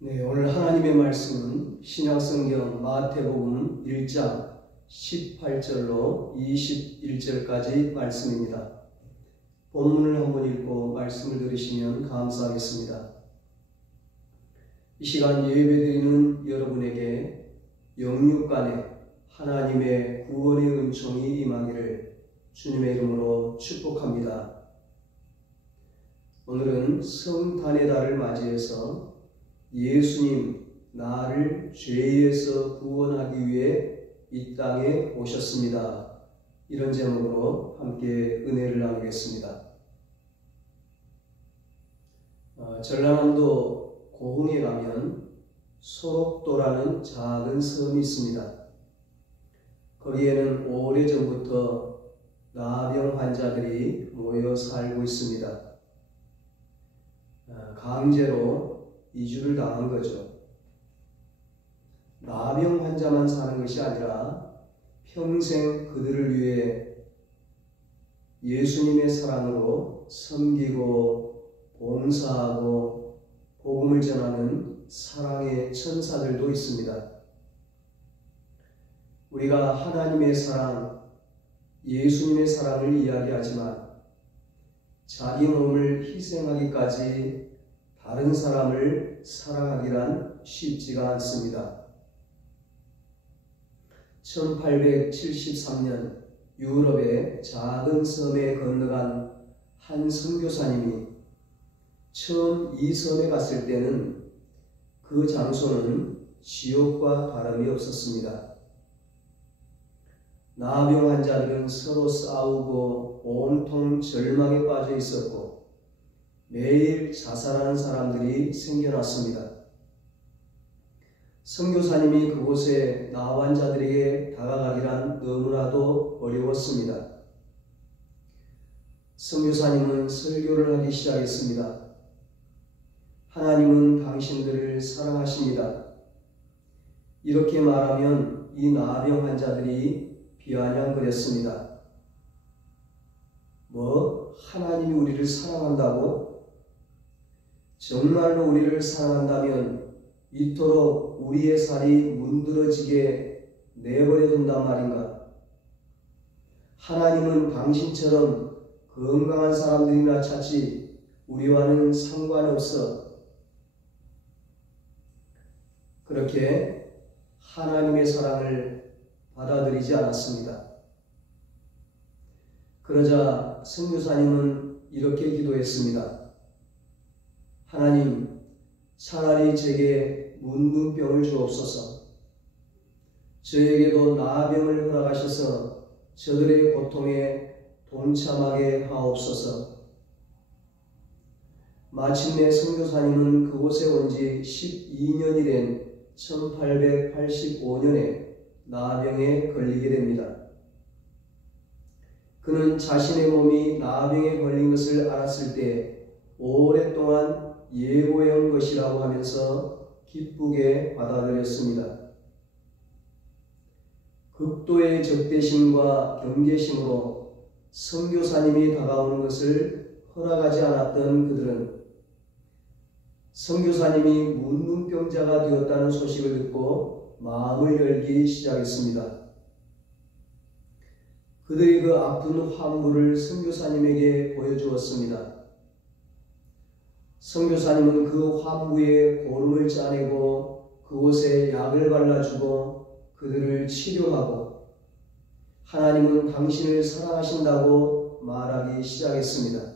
네, 오늘 하나님의 말씀은 신약성경 마태복음 1장 18절로 21절까지 말씀입니다. 본문을 한번 읽고 말씀을 들으시면 감사하겠습니다. 이 시간 예배드리는 여러분에게 영육간에 하나님의 구원의 은총이 임하기를 주님의 이름으로 축복합니다. 오늘은 성탄의 달을 맞이해서 예수님 나를 죄에서 구원하기 위해 이 땅에 오셨습니다. 이런 제목으로 함께 은혜를 나누겠습니다. 전라남도 고흥에 가면 소록도라는 작은 섬이 있습니다. 거기에는 오래전부터 나병 환자들이 모여 살고 있습니다. 강제로 이주를 당한 거죠. 나병 환자만 사는 것이 아니라 평생 그들을 위해 예수님의 사랑으로 섬기고 봉사하고 복음을 전하는 사랑의 천사들도 있습니다. 우리가 하나님의 사랑, 예수님의 사랑을 이야기하지만 자기 몸을 희생하기까지 다른 사람을 사랑하기란 쉽지가 않습니다. 1873년 유럽의 작은 섬에 건너간 한 선교사님이 처음 이 섬에 갔을 때는 그 장소는 지옥과 다름이 없었습니다. 나병 환자들은 서로 싸우고 온통 절망에 빠져 있었고 매일 자살하는 사람들이 생겨났습니다. 선교사님이 그곳에 나환자들에게 다가가기란 너무나도 어려웠습니다. 선교사님은 설교를 하기 시작했습니다. 하나님은 당신들을 사랑하십니다. 이렇게 말하면 이 나병 환자들이 비아냥거렸습니다. 뭐? 하나님이 우리를 사랑한다고? 정말로 우리를 사랑한다면 이토록 우리의 살이 문드러지게 내버려 둔단 말인가? 하나님은 당신처럼 건강한 사람들이나 찾지 우리와는 상관없어. 그렇게 하나님의 사랑을 받아들이지 않았습니다. 그러자 선교사님은 이렇게 기도했습니다. 하나님, 차라리 제게 문둥병을 주옵소서. 저에게도 나병을 허락하셔서 저들의 고통에 동참하게 하옵소서. 마침내 선교사님은 그곳에 온 지 12년이 된 1885년에 나병에 걸리게 됩니다. 그는 자신의 몸이 나병에 걸린 것을 알았을 때 오랫동안 예고해온 것이라고 하면서 기쁘게 받아들였습니다. 극도의 적대심과 경계심으로 선교사님이 다가오는 것을 허락하지 않았던 그들은 선교사님이 문둥병자가 되었다는 소식을 듣고 마음을 열기 시작했습니다. 그들이 그 아픈 환부를 선교사님에게 보여주었습니다. 선교사님은 그 환부에 고름을 짜내고 그곳에 약을 발라주고 그들을 치료하고 하나님은 당신을 사랑하신다고 말하기 시작했습니다.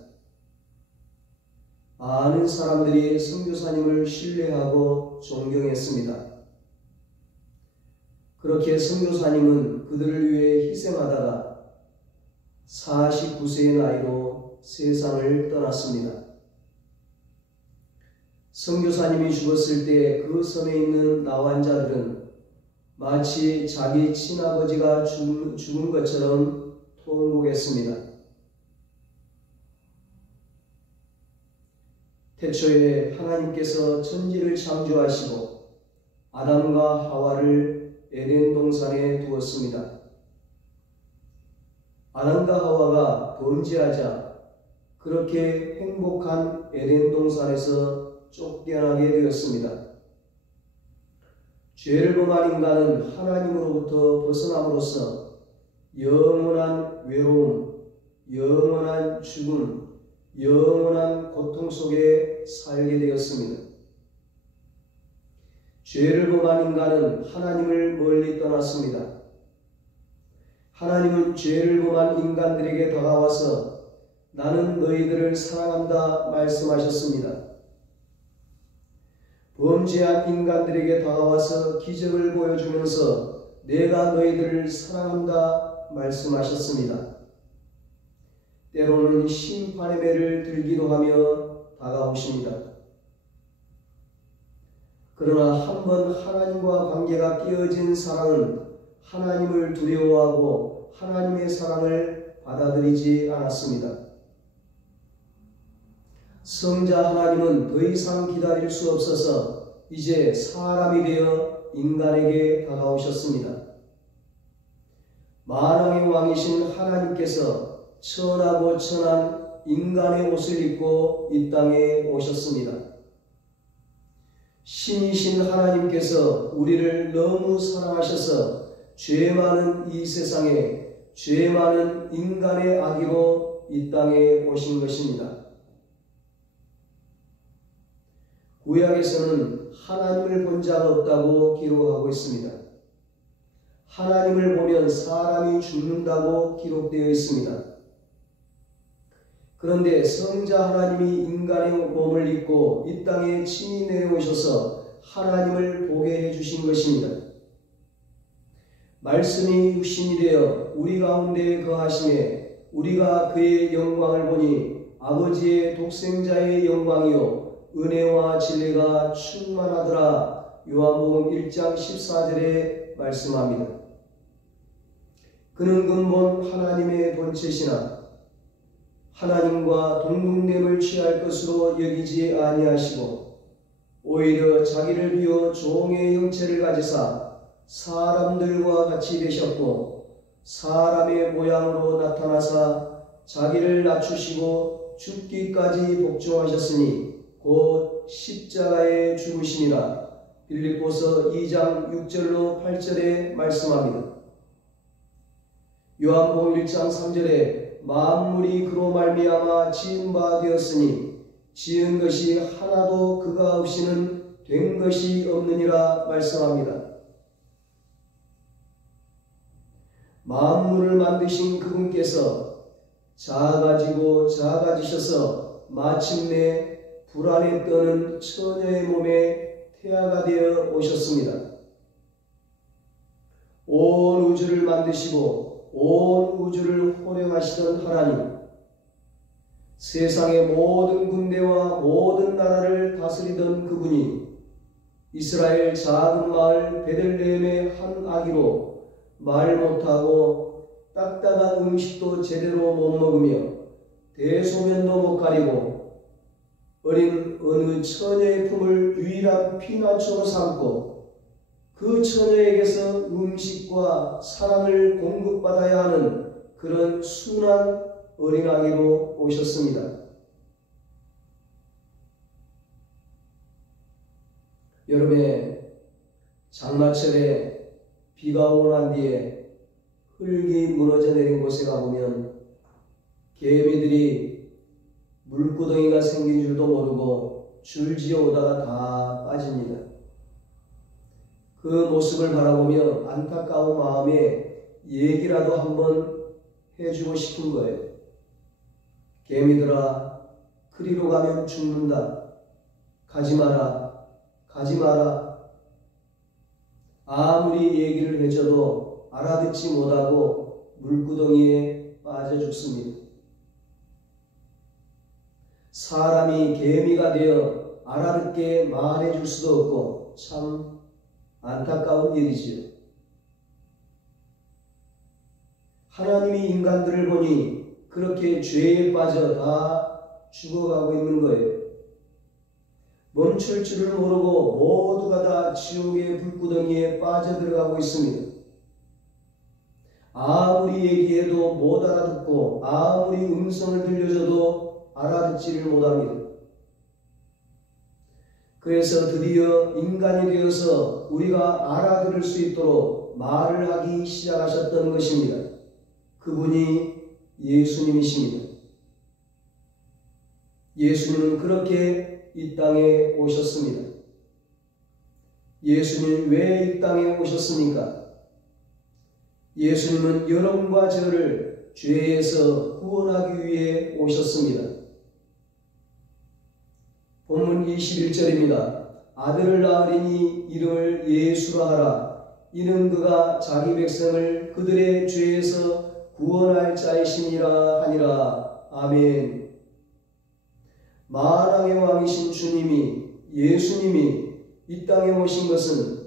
많은 사람들이 선교사님을 신뢰하고 존경했습니다. 그렇게 선교사님은 그들을 위해 희생하다가 49세의 나이로 세상을 떠났습니다. 선교사님이 죽었을 때 그 섬에 있는 나환자들은 마치 자기 친아버지가 죽은 것처럼 통곡했습니다. 태초에 하나님께서 천지를 창조하시고 아담과 하와를 에덴 동산에 두었습니다. 아담과 하와가 범죄하자 그렇게 행복한 에덴 동산에서 쫓겨나게 되었습니다. 죄를 범한 인간은 하나님으로부터 벗어남으로써 영원한 외로움, 영원한 죽음, 영원한 고통 속에 살게 되었습니다. 죄를 범한 인간은 하나님을 멀리 떠났습니다. 하나님은 죄를 범한 인간들에게 다가와서 나는 너희들을 사랑한다 말씀하셨습니다. 범죄한 인간들에게 다가와서 기적을 보여주면서 내가 너희들을 사랑한다 말씀하셨습니다. 때로는 심판의 배를 들기도 하며 다가오십니다. 그러나 한번 하나님과 관계가 깨어진 사랑은 하나님을 두려워하고 하나님의 사랑을 받아들이지 않았습니다. 성자 하나님은 더 이상 기다릴 수 없어서 이제 사람이 되어 인간에게 다가오셨습니다. 만왕의 왕이신 하나님께서 천하고 천한 인간의 옷을 입고 이 땅에 오셨습니다. 신이신 하나님께서 우리를 너무 사랑하셔서 죄 많은 이 세상에 죄 많은 인간의 아기로 이 땅에 오신 것입니다. 구약에서는 하나님을 본 자가 없다고 기록하고 있습니다. 하나님을 보면 사람이 죽는다고 기록되어 있습니다. 그런데 성자 하나님이 인간의 몸을 입고 이 땅에 친히 내려오셔서 하나님을 보게 해주신 것입니다. 말씀이 육신이 되어 우리 가운데 거하심에 우리가 그의 영광을 보니 아버지의 독생자의 영광이요 은혜와 진리가 충만하더라. 요한복음 1장 14절에 말씀합니다. 그는 근본 하나님의 본체시나 하나님과 동등됨을 취할 것으로 여기지 아니하시고 오히려 자기를 비워 종의 형체를 가지사 사람들과 같이 되셨고 사람의 모양으로 나타나사 자기를 낮추시고 죽기까지 복종하셨으니 곧 십자가에 죽으심이라. 빌립보서 2장 6절로 8절에 말씀합니다. 요한복음 1장 3절에 만물이 그로 말미암아 지은 바 되었으니 지은 것이 하나도 그가 없이는 된 것이 없느니라 말씀합니다. 만물을 만드신 그분께서 작아지고 작아지셔서 마침내 불안에 떠는 처녀의 몸에 태아가 되어 오셨습니다. 온 우주를 만드시고 온 우주를 호령하시던 하나님, 세상의 모든 군대와 모든 나라를 다스리던 그분이 이스라엘 작은 마을 베들레헴의 한 아기로 말 못하고 딱딱한 음식도 제대로 못 먹으며 대소면도 못 가리고 어린 어느 처녀의 품을 유일한 피난처로 삼고 그 처녀에게서 음식과 사랑을 공급받아야 하는 그런 순한 어린아기로 오셨습니다. 여름에 장마철에 비가 오고 난 뒤에 흙이 무너져 내린 곳에 가보면 개미들이 물구덩이가 생긴 줄도 모르고 줄지어 오다가 다 빠집니다. 그 모습을 바라보며 안타까운 마음에 얘기라도 한번 해주고 싶은 거예요. 개미들아, 그리로 가면 죽는다. 가지 마라. 가지 마라. 아무리 얘기를 해줘도 알아듣지 못하고 물구덩이에 빠져 죽습니다. 사람이 개미가 되어 알아듣게 말해줄 수도 없고 참 안타까운 일이지요. 하나님이 인간들을 보니 그렇게 죄에 빠져 다 죽어가고 있는 거예요. 멈출 줄을 모르고 모두가 다 지옥의 불구덩이에 빠져들어가고 있습니다. 아무리 얘기해도 못 알아듣고 아무리 음성을 들려줘도 알아듣지를 못합니다. 그래서 드디어 인간이 되어서 우리가 알아들을 수 있도록 말을 하기 시작하셨던 것입니다. 그분이 예수님이십니다. 예수님은 그렇게 이 땅에 오셨습니다. 예수님은 왜 이 땅에 오셨습니까? 예수님은 여러분과 저를 죄에서 구원하기 위해 오셨습니다. 본문 21절입니다. 아들을 낳으리니 이름을 예수라 하라. 이는 그가 자기 백성을 그들의 죄에서 구원할 자이시니라 하니라. 아멘. 만왕의 왕이신 주님이, 예수님이 이 땅에 오신 것은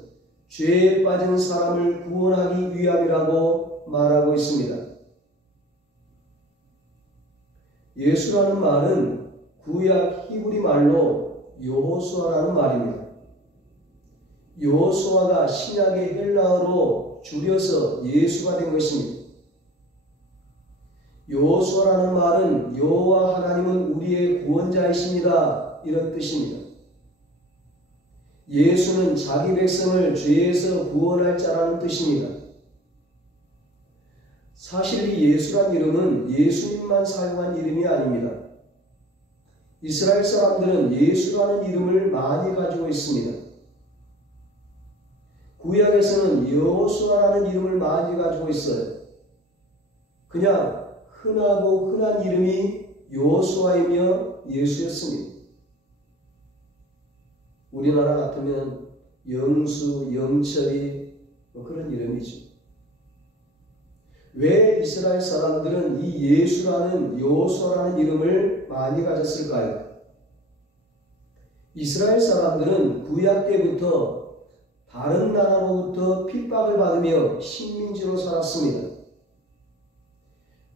죄에 빠진 사람을 구원하기 위함이라고 말하고 있습니다. 예수라는 말은 구약 히브리 말로 여호수아라는 말입니다. 여호수아가 신약의 헬라어로 줄여서 예수가 된 것입니다. 여호수아라는 말은 여호와 하나님은 우리의 구원자이십니다, 이런 뜻입니다. 예수는 자기 백성을 죄에서 구원할 자라는 뜻입니다. 사실 이 예수란 이름은 예수님만 사용한 이름이 아닙니다. 이스라엘 사람들은 예수라는 이름을 많이 가지고 있습니다. 구약에서는 여호수아라는 이름을 많이 가지고 있어요. 그냥 흔하고 흔한 이름이 여호수아이며 예수였습니다. 우리나라 같으면 영수, 영철이 그런 이름이죠. 왜 이스라엘 사람들은 이 예수라는 여호수아라는 이름을 많이 가졌을까요? 이스라엘 사람들은 구약 때부터 다른 나라로부터 핍박을 받으며 식민지로 살았습니다.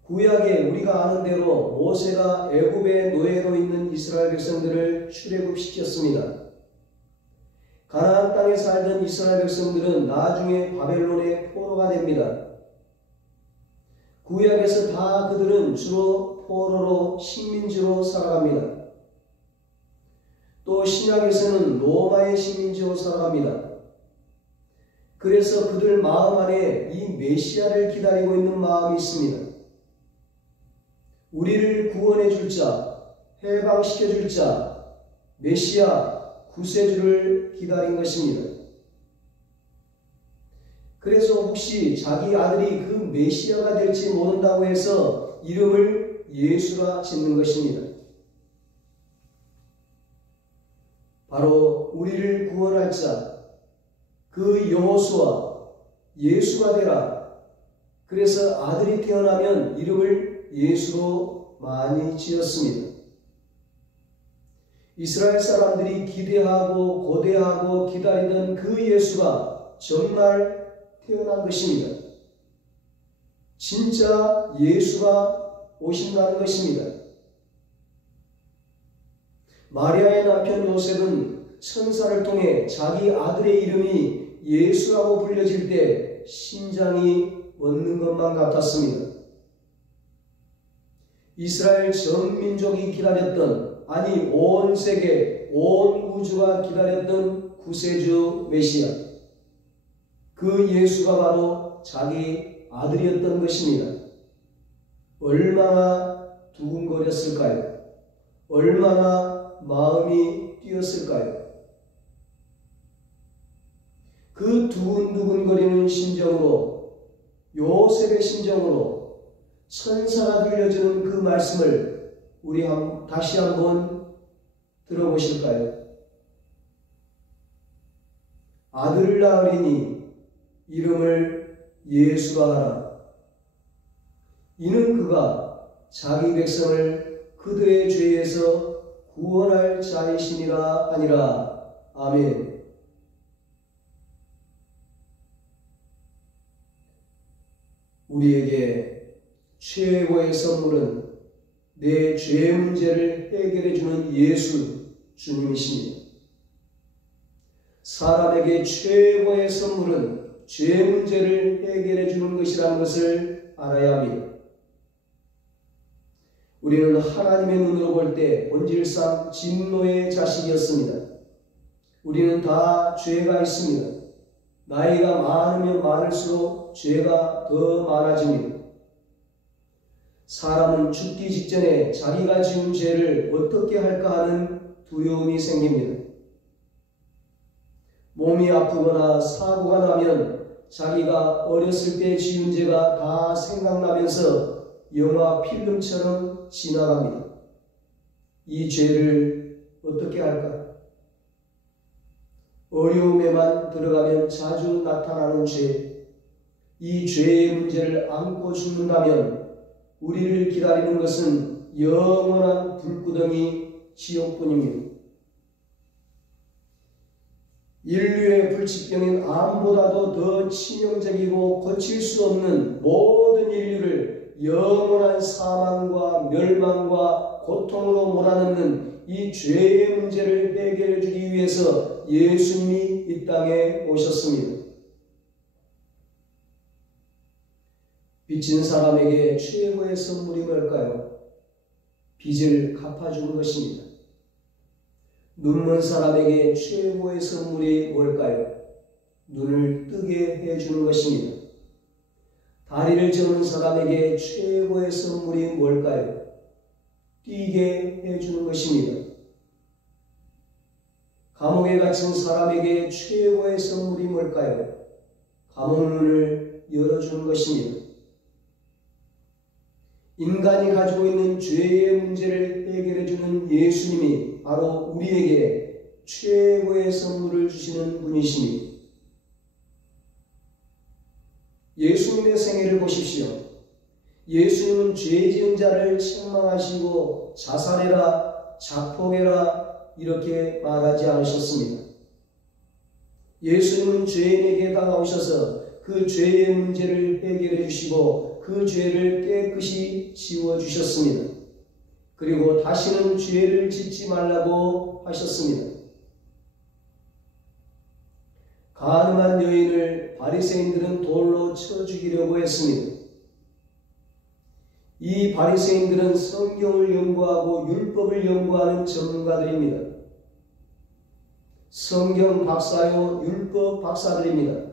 구약에 우리가 아는 대로 모세가 애굽의 노예로 있는 이스라엘 백성들을 출애굽시켰습니다. 가나안 땅에 살던 이스라엘 백성들은 나중에 바벨론의 포로가 됩니다. 구약에서 다 그들은 주로 포로로 식민지로 살아갑니다. 또 신약에서는 로마의 식민지로 살아갑니다. 그래서 그들 마음 안에 이 메시아를 기다리고 있는 마음이 있습니다. 우리를 구원해 줄 자, 해방시켜 줄 자, 메시아, 구세주를 기다린 것입니다. 그래서 혹시 자기 아들이 그 메시아가 될지 모른다고 해서 이름을 예수라 짓는 것입니다. 바로 우리를 구원할 자, 그 여호수아, 예수가 되라. 그래서 아들이 태어나면 이름을 예수로 많이 지었습니다. 이스라엘 사람들이 기대하고 고대하고 기다리던 그 예수가 정말 태어난 것입니다. 진짜 예수가 오신다는 것입니다. 마리아의 남편 요셉은 천사를 통해 자기 아들의 이름이 예수라고 불려질 때 심장이 멎는 것만 같았습니다. 이스라엘 전 민족이 기다렸던, 아니 온 세계, 온 우주가 기다렸던 구세주 메시아, 그 예수가 바로 자기 아들이었던 것입니다. 얼마나 두근거렸을까요? 얼마나 마음이 뛰었을까요? 그 두근두근거리는 심정으로, 요셉의 심정으로 천사가 들려주는 그 말씀을 우리 다시 한번 들어보실까요? 아들을 낳으리니 이름을 예수라 하라. 이는 그가 자기 백성을 그들의 죄에서 구원할 자이시니라 하니라. 아멘. 우리에게 최고의 선물은 내 죄 문제를 해결해 주는 예수 주님이십니다. 사람에게 최고의 선물은 죄 문제를 해결해 주는 것이라는 것을 알아야 합니다. 우리는 하나님의 눈으로 볼 때 본질상 진노의 자식이었습니다. 우리는 다 죄가 있습니다. 나이가 많으면 많을수록 죄가 더 많아집니다. 사람은 죽기 직전에 자기가 지은 죄를 어떻게 할까 하는 두려움이 생깁니다. 몸이 아프거나 사고가 나면 자기가 어렸을 때 지은 죄가 다 생각나면서 영화 필름처럼 지나갑니다. 이 죄를 어떻게 할까? 어려움에만 들어가면 자주 나타나는 죄, 이 죄의 문제를 안고 죽는다면 우리를 기다리는 것은 영원한 불구덩이 지옥뿐입니다. 인류의 불치병인 암보다도 더 치명적이고 고칠 수 없는 모든 인류를 영원한 사망과 멸망과 고통으로 몰아넣는 이 죄의 문제를 해결해 주기 위해서 예수님이 이 땅에 오셨습니다. 빚진 사람에게 최고의 선물이 뭘까요? 빚을 갚아주는 것입니다. 눈먼 사람에게 최고의 선물이 뭘까요? 눈을 뜨게 해주는 것입니다. 다리를 저는 사람에게 최고의 선물이 뭘까요? 뛰게 해주는 것입니다. 감옥에 갇힌 사람에게 최고의 선물이 뭘까요? 감옥문을 열어주는 것입니다. 인간이 가지고 있는 죄의 문제를 해결해주는 예수님이 바로 우리에게 최고의 선물을 주시는 분이십니다. 예수님의 생애를 보십시오. 예수님은 죄 지은 자를 책망하시고 자살해라, 자폭해라 이렇게 말하지 않으셨습니다. 예수님은 죄인에게 다가오셔서 그 죄의 문제를 해결해 주시고 그 죄를 깨끗이 지워주셨습니다. 그리고 다시는 죄를 짓지 말라고 하셨습니다. 가늠한 여인을 바리새인들은 돌로 쳐 죽이려고 했습니다. 이 바리새인들은 성경을 연구하고 율법을 연구하는 전문가들입니다. 성경 박사요 율법 박사들입니다.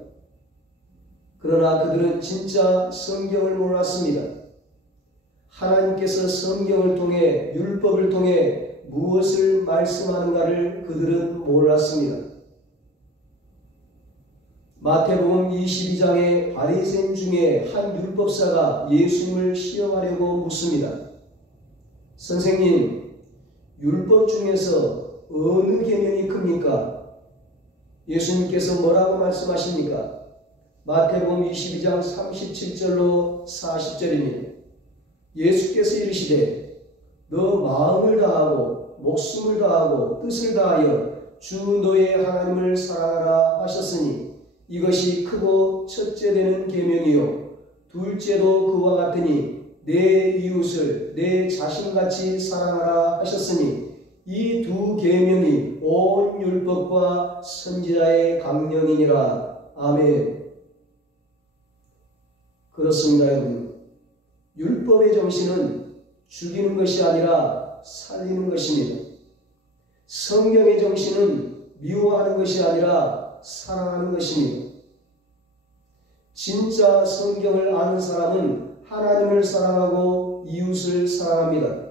그러나 그들은 진짜 성경을 몰랐습니다. 하나님께서 성경을 통해 율법을 통해 무엇을 말씀하는가를 그들은 몰랐습니다. 마태복음 22장에 바리새인 중에 한 율법사가 예수님을 시험하려고 묻습니다. 선생님, 율법 중에서 어느 계명이 큽니까? 예수님께서 뭐라고 말씀하십니까? 마태복음 22장 37절로 40절입니다. 예수께서 이르시되 너 마음을 다하고 목숨을 다하고 뜻을 다하여 주 너의 하나님을 사랑하라 하셨으니 이것이 크고 첫째 되는 계명이요 둘째도 그와 같으니 내 이웃을 내 자신같이 사랑하라 하셨으니 이 두 계명이 온 율법과 선지자의 강령이니라. 아멘. 그렇습니다, 여러분. 율법의 정신은 죽이는 것이 아니라 살리는 것입니다. 성경의 정신은 미워하는 것이 아니라 사랑하는 것입니다. 진짜 성경을 아는 사람은 하나님을 사랑하고 이웃을 사랑합니다.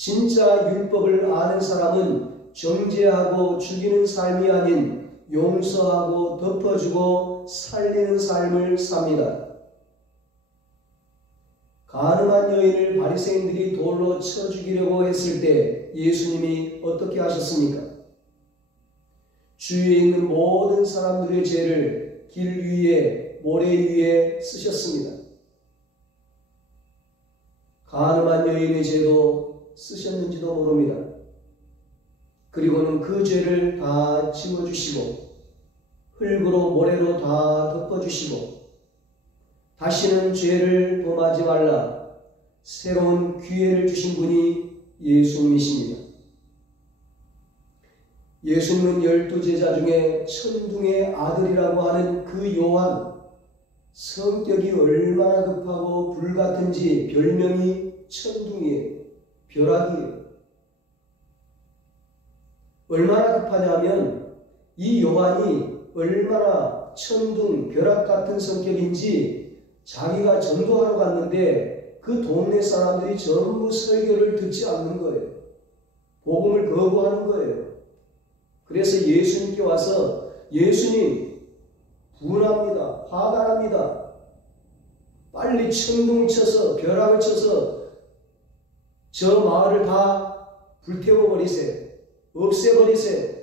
진짜 율법을 아는 사람은 정죄하고 죽이는 삶이 아닌 용서하고 덮어주고 살리는 삶을 삽니다. 가늠한 여인을 바리새인들이 돌로 쳐 죽이려고 했을 때 예수님이 어떻게 하셨습니까? 주위에 있는 모든 사람들의 죄를 길 위에 모래 위에 쓰셨습니다. 가늠한 여인의 죄도 쓰셨는지도 모릅니다. 그리고는 그 죄를 다 지워주시고 흙으로 모래로 다 덮어주시고 다시는 죄를 범하지 말라 새로운 기회를 주신 분이 예수님이십니다. 예수님은 12제자 중에 천둥의 아들이라고 하는 그 요한, 성격이 얼마나 급하고 불같은지 별명이 천둥이에요. 벼락이에요. 얼마나 급하냐면 이 요한이 얼마나 천둥, 벼락 같은 성격인지 자기가 전도하러 갔는데 그 동네 사람들이 전부 설교를 듣지 않는 거예요. 복음을 거부하는 거예요. 그래서 예수님께 와서 예수님 분합니다. 화가 납니다. 빨리 천둥을 쳐서 벼락을 쳐서 저 마을을 다 불태워버리세요. 없애버리세요.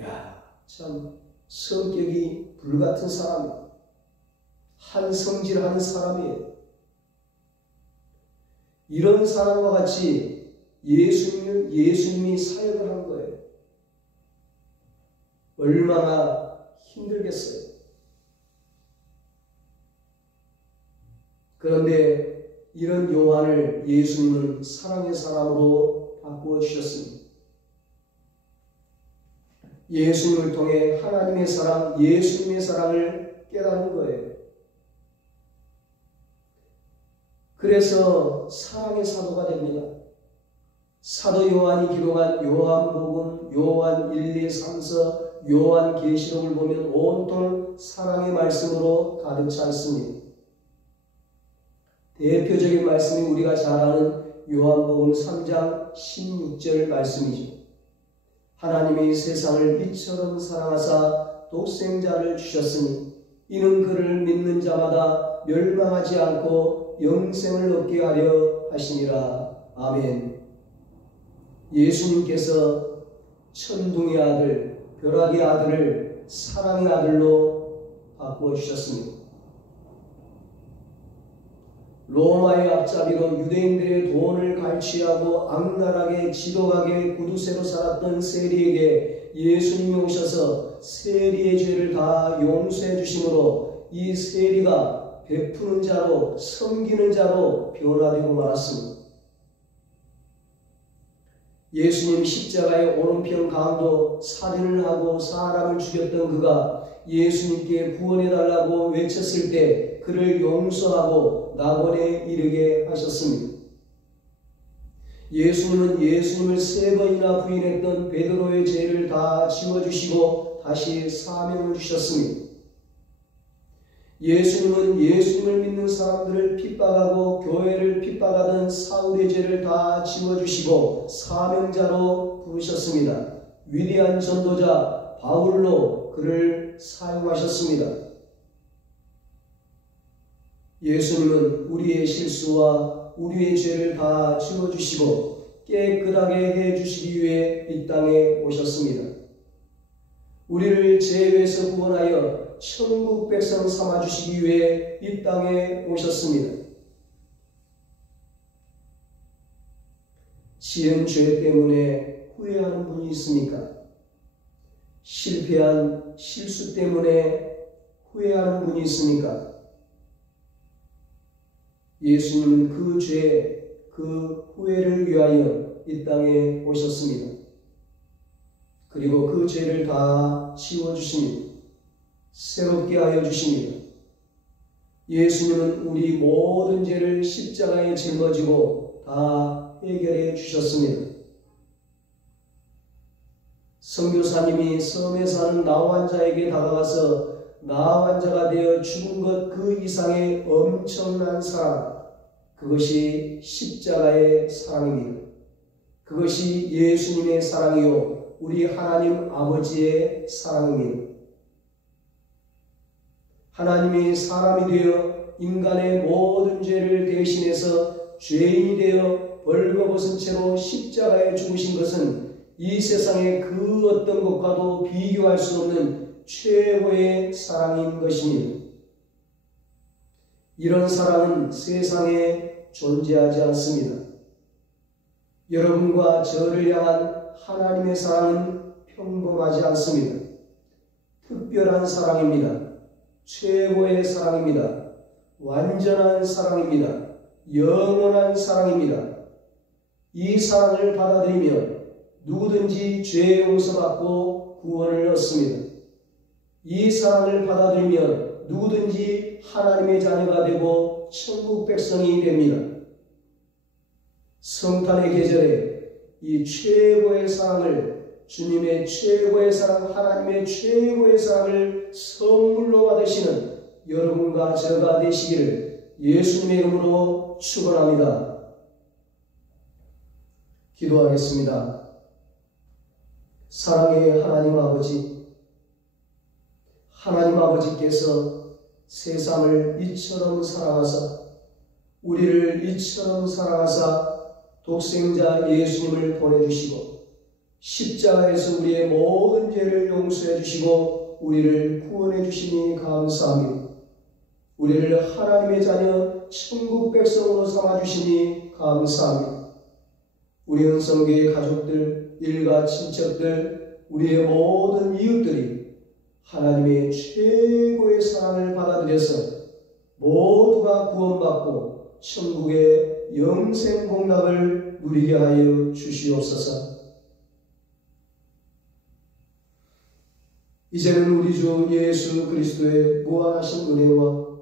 야, 참 성격이 불같은 사람이에요. 한성질하는 사람이에요. 이런 사람과 같이 예수님이 사역을 한 거예요. 얼마나 힘들겠어요. 그런데 이런 요한을 예수님은 사랑의 사람으로 바꾸어 주셨습니다. 예수님을 통해 하나님의 사랑, 예수님의 사랑을 깨달은 거예요. 그래서 사랑의 사도가 됩니다. 사도 요한이 기록한 요한복음, 요한 1, 2, 3서, 요한 계시록을 보면 온통 사랑의 말씀으로 가득 차 있습니다. 대표적인 말씀이 우리가 잘 아는 요한복음 3장 16절 말씀이죠. 하나님이 세상을 빛처럼 사랑하사 독생자를 주셨으니 이는 그를 믿는 자마다 멸망하지 않고 영생을 얻게 하려 하시니라. 아멘. 예수님께서 천둥의 아들, 벼락의 아들을 사랑의 아들로 바꾸어 주셨습니다. 로마의 앞잡이로 유대인들의 돈을 갈취하고 악랄하게 지독하게 구두쇠로 살았던 세리에게 예수님이 오셔서 세리의 죄를 다 용서해 주심으로 이 세리가 베푸는 자로, 섬기는 자로 변화되고 말았습니다. 예수님 십자가의 오른편 강도 살인을 하고 사람을 죽였던 그가 예수님께 구원해달라고 외쳤을 때 그를 용서하고 낙원에 이르게 하셨습니다. 예수님은 예수님을 3번이나 부인했던 베드로의 죄를 다 지워주시고 다시 사명을 주셨습니다. 예수님은 예수님을 믿는 사람들을 핍박하고 교회를 핍박하던 사울의 죄를 다 지워주시고 사명자로 부르셨습니다. 위대한 전도자 바울로 그를 사용하셨습니다. 예수님은 우리의 실수와 우리의 죄를 다 지워주시고 깨끗하게 해주시기 위해 이 땅에 오셨습니다. 우리를 죄에서 구원하여 천국 백성 삼아주시기 위해 이 땅에 오셨습니다. 지은 죄 때문에 후회하는 분이 있습니까? 실패한 실수 때문에 후회하는 분이 있습니까? 예수님은 그 죄, 그 후회를 위하여 이 땅에 오셨습니다. 그리고 그 죄를 다 지워주십니다. 새롭게 하여 주십니다. 예수님은 우리 모든 죄를 십자가에 짊어지고 다 해결해 주셨습니다. 선교사님이 섬에 사는 나환자에게 다가가서 나환자가 되어 죽은 것 그 이상의 엄청난 사랑, 그것이 십자가의 사랑입니다. 그것이 예수님의 사랑이요 우리 하나님 아버지의 사랑입니다. 하나님이 사람이 되어 인간의 모든 죄를 대신해서 죄인이 되어 벌거벗은 채로 십자가에 죽으신 것은 이 세상의 그 어떤 것과도 비교할 수 없는 최고의 사랑인 것입니다. 이런 사랑은 세상에 존재하지 않습니다. 여러분과 저를 향한 하나님의 사랑은 평범하지 않습니다. 특별한 사랑입니다. 최고의 사랑입니다. 완전한 사랑입니다. 영원한 사랑입니다. 이 사랑을 받아들이면 누구든지 죄 용서받고 구원을 얻습니다. 이 사랑을 받아들이면 누구든지 하나님의 자녀가 되고 천국 백성이 됩니다. 성탄의 계절에 이 최고의 사랑을, 주님의 최고의 사랑, 하나님의 최고의 사랑을 선물로 받으시는 여러분과 저가 되시기를 예수님의 이름으로 축원합니다. 기도하겠습니다. 사랑의 하나님 아버지, 하나님 아버지께서 세상을 이처럼 사랑하사 우리를 이처럼 사랑하사 독생자 예수님을 보내주시고 십자가에서 우리의 모든 죄를 용서해 주시고 우리를 구원해 주시니 감사합니다. 우리를 하나님의 자녀 천국 백성으로 삼아주시니 감사합니다. 우리 은성교회 가족들, 일가 친척들, 우리의 모든 이웃들이 하나님의 최고의 사랑을 받아들여서 모두가 구원받고 천국의 영생 복락을 누리게 하여 주시옵소서. 이제는 우리 주 예수 그리스도의 무한하신 은혜와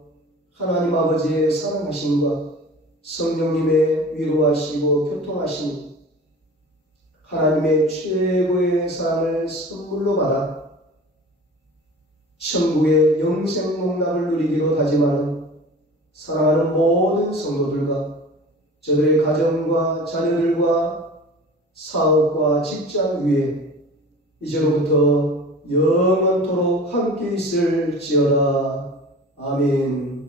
하나님 아버지의 사랑하심과 성령님의 위로하시고 교통하심이 하나님의 최고의 사랑을 선물로 받아 천국의 영생 복락을 누리기로 다짐하는 사랑하는 모든 성도들과 저들의 가정과 자녀들과 사업과 직장 위에 이제로부터 영원토록 함께 있을지어다. 아멘.